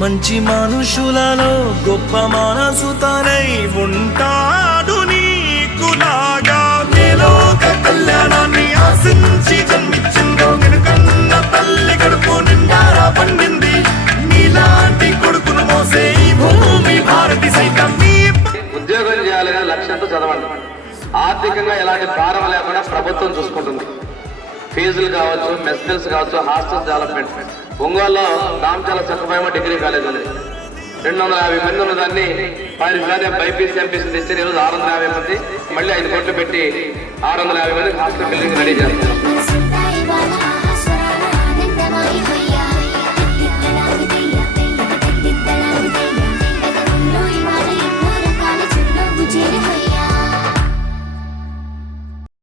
మంచి మనుషులలో గొప్ప మనసు తనై ఉంటాడు నీకులాగా. మేలోక కళ్యాణాన్ని ఆశించి జన్మించిందో వెనుకన్న తల్లి కడుపు నిండారా పండింది. నీలాంటి కొడుకును మోసే ఈ భూమి భారతి సైతం. ఉద్యోగం చేయాలనే లక్ష్యంతో చదవండి. ఆర్థికంగా ఎలాంటి భారం లేకుండా ప్రభుత్వం చూసుకుంటుంది. ఫీజులు కావచ్చు, మెస్ బిల్స్ కావచ్చు, హాస్టల్ డెవలప్మెంట్. ఒంగోలులో రామచల సత్యభామ డిగ్రీ కాలేజ్ ఉంది. 250 మంది ఉన్న దాన్ని 10 సార్లు బైపీసీ ఎంపీసీ తెచ్చి ఈరోజు 650 మంది, మళ్ళీ 5 కోట్లు పెట్టి 650 మందికి హాస్టల్ బిల్డింగ్ రెడీ చేస్తున్నాం.